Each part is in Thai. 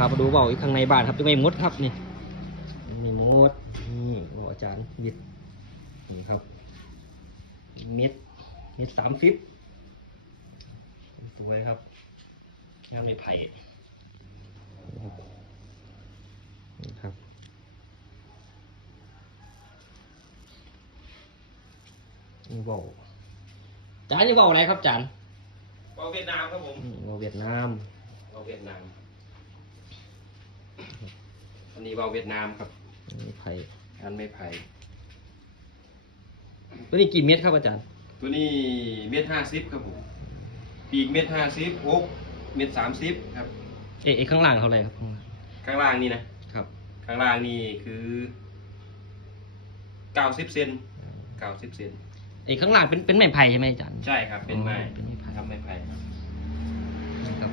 พามาดูเบาอีกข้างในบ้านครับจะไม่มดครับนี่นี่มดนี่บอกอาจารย์วิทย์นี่ครับ เม็ดเม็ดสามสิบสวยครับงานไม้ไผ่นี่ครับนี่เบาจานนี่เบาอะไรครับจานวาเวียดนามครับผมอืมเบาเวียดนามวาเวียดนาม อันนี้วาเวียดนามครับไม้ไผ่อันไม่ไผ่ตัวนี้กี่เม็ดครับอาจารย์ ตัวนี้เม็ดห้าสิบครับผมปีกเม็ดห้าสิบอกเม็ดสามสิบครับ เอ๊ะเอ๊ะข้างล่างเท่าไหร่ครับข้างล่างข้างล่างนี่นะครับ ข้างล่างนี่คือเก้าสิบเซนเก้าสิบเซนเอ๊ะข้างล่างเป็นเป็นไม้ไผ่ใช่ไหมอาจารย์ ใช่ครับเป็นไม้อ๋อเป็นไม้ไผ่ทำไม้ไผ่ครับนะครับ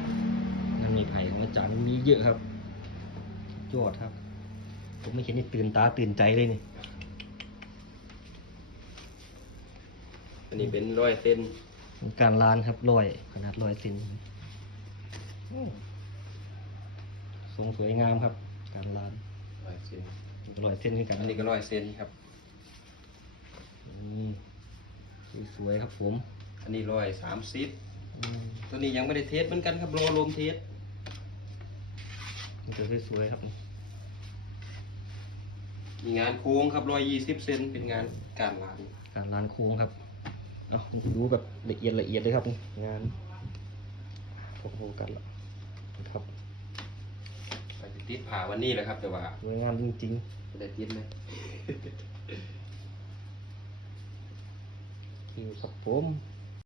นั่นมีไผ่ของอาจารย์มีเยอะครับ ยอดครับ ผมไม่เห็นนี่ตื่นตาตื่นใจเลยนี่ อันนี้เป็นร้อยเส้นเป็นการลานครับลอยขนาดลอยเซนอืมทรงสวยงามครับ การลานร้อยเส้นลอยเส้นคือกันอันนี้ก็ร้อยเส้นครับนี่สวยๆครับผม อันนี้ร้อยสามสิบอืมตัวนี้ยังไม่ได้เทสเหมือนกันครับรอลมเทสนี่จะสวยๆครับ มีงานโค้งครับร้อยยี่สิบเซนเป็นงานการลานการลานโค้งครับเอาดูแบบละเอียดละเอียดเลยครับนี่งานโฟกัสละครับไปติดผ่าวันนี้แหละครับแต่ว่าสวยงามจริงจะได้ติดไหมๆคิวครับผม